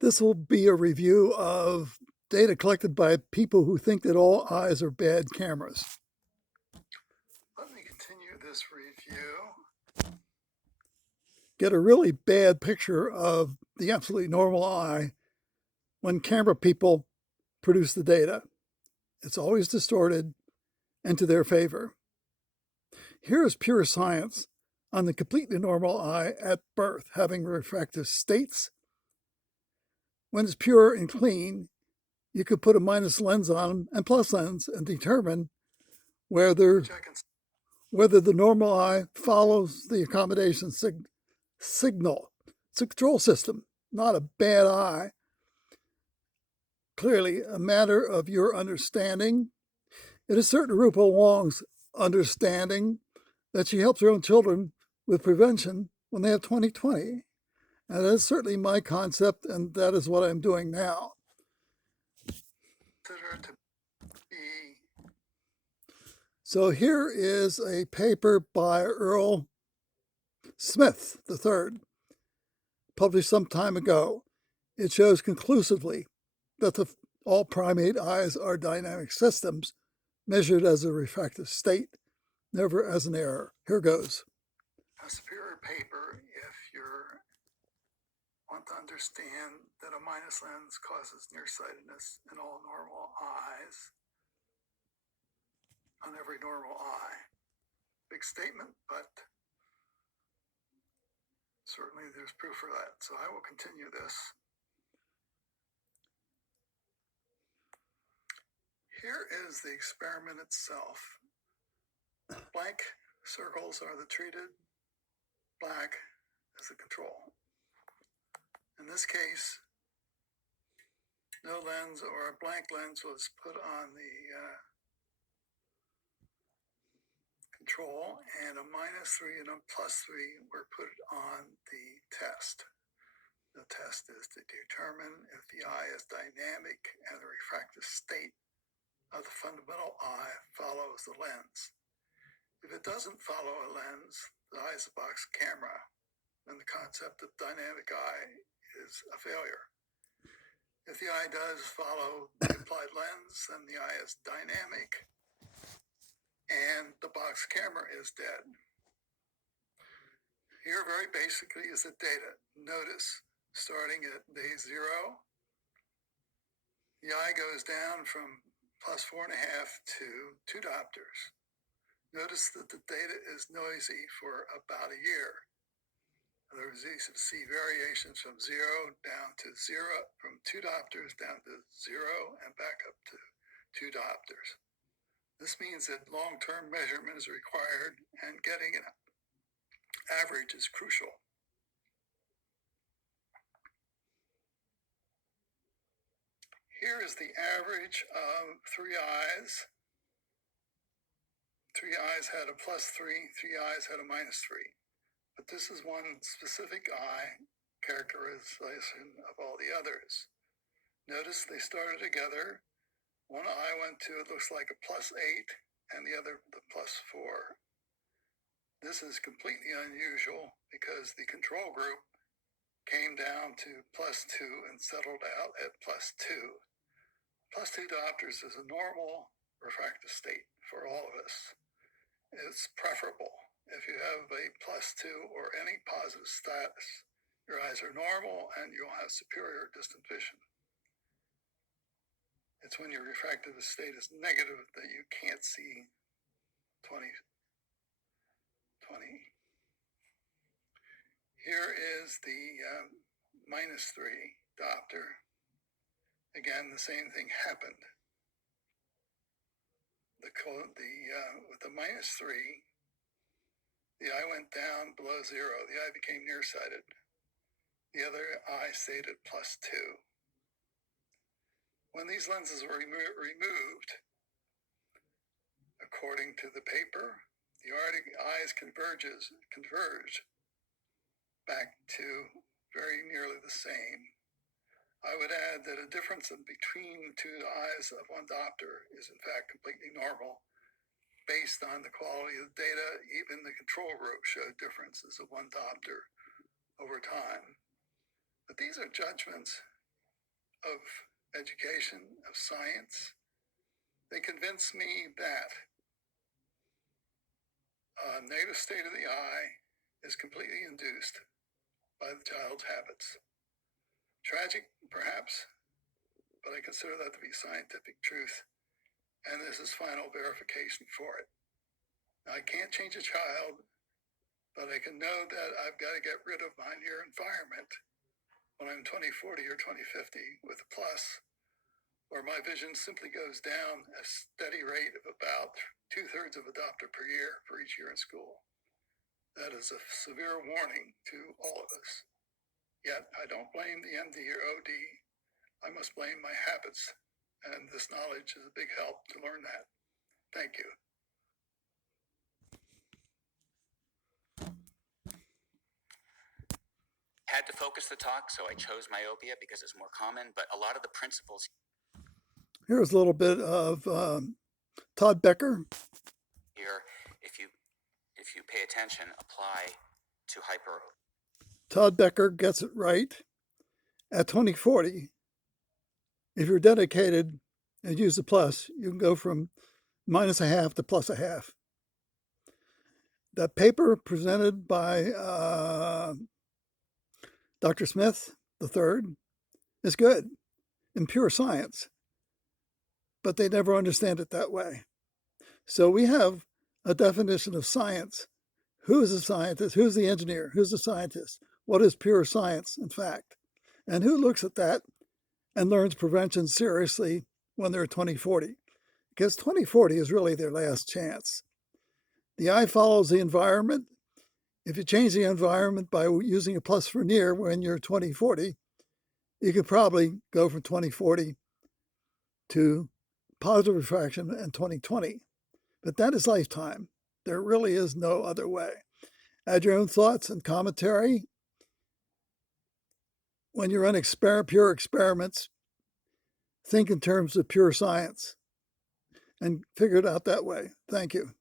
This will be a review of data collected by people who think that all eyes are bad cameras. Let me continue this review. Get a really bad picture of the absolutely normal eye when camera people produce the data. It's always distorted and to their favor. Here is pure science on the completely normal eye at birth, having refractive states. When it's pure and clean, you could put a minus lens on and plus lens and determine whether the normal eye follows the accommodation signal. It's a control system, not a bad eye. Clearly a matter of your understanding. It is certain Rupa Wong's understanding that she helps her own children with prevention when they have 20/20. And that is certainly my concept, and that is what I'm doing now. So here is a paper by Earl Smith III, published some time ago. It shows conclusively that all primate eyes are dynamic systems measured as a refractive state, never as an error. Here goes. A superior paper if you want to understand that a minus lens causes nearsightedness in all normal eyes, on every normal eye. Big statement, but certainly there's proof for that. So I will continue this. Here is the experiment itself. Blank circles are the treated, black is the control. In this case, no lens or a blank lens was put on the control, and a -3 and a +3 were put on the test. The test is to determine if the eye is dynamic and the refractive state of the fundamental eye follows the lens. If it doesn't follow a lens, the eye is a box camera, and the concept of dynamic eye is a failure. If the eye does follow the applied lens, then the eye is dynamic, and the box camera is dead. Here, very basically, is the data. Notice, starting at day 0, the eye goes down from +4.5 to 2 diopters. Notice that the data is noisy for about a year. There's easy to see variations from 0 down to 0, from 2 diopters down to 0, and back up to 2 diopters. This means that long-term measurement is required, and getting an average is crucial. Here is the average of 3 eyes. 3 eyes had a +3, 3 eyes had a -3. But this is one specific eye characterization of all the others. Notice they started together. One eye went to, it looks like a +8, and the other the +4. This is completely unusual because the control group came down to +2 and settled out at +2. +2 diopters is a normal refractive state for all of us. It's preferable. If you have a +2 or any positive status, your eyes are normal and you'll have superior distant vision. It's when your refractive state is negative that you can't see 20/20. Here is the -3 diopter. Again, the same thing happened. With the -3, the eye went down below 0. The eye became nearsighted. The other eye stayed at +2. When these lenses were removed, according to the paper, the eyes converged back to very nearly the same. I would add that a difference between 2 eyes of 1 diopter is in fact completely normal. Based on the quality of the data, even the control group showed differences of 1 diopter over time. But these are judgments. of education, of science. They convince me that a negative state of the eye is completely induced by the child's habits. Tragic, perhaps, but I consider that to be scientific truth, and this is final verification for it. Now, I can't change a child, but I can know that I've got to get rid of my near environment when I'm 2040 or 2050 with a plus, where my vision simply goes down at a steady rate of about 2/3 of a diopter per year for each year in school. That is a severe warning to all of us. Yet I don't blame the MD or OD. I must blame my habits, and this knowledge is a big help to learn that. Thank you. Had to focus the talk, so I chose myopia because it's more common, but a lot of the principles Here's a little bit of Todd Becker. here, if you pay attention, apply to hyper. Todd Becker gets it right. At 2040, if you're dedicated and use the plus, you can go from -0.5 to +0.5. That paper presented by Dr. Smith III is good in pure science, but they never understand it that way. So we have a definition of science. Who is a scientist? Who's the engineer? Who's the scientist? What is pure science, in fact? And who looks at that and learns prevention seriously when they're 2040? Because 2040 is really their last chance. The eye follows the environment. If you change the environment by using a plus for near when you're 2040, you could probably go from 2040 to positive refraction in 2020. But that is lifetime. There really is no other way. Add your own thoughts and commentary. When you run pure experiments, think in terms of pure science and figure it out that way. Thank you.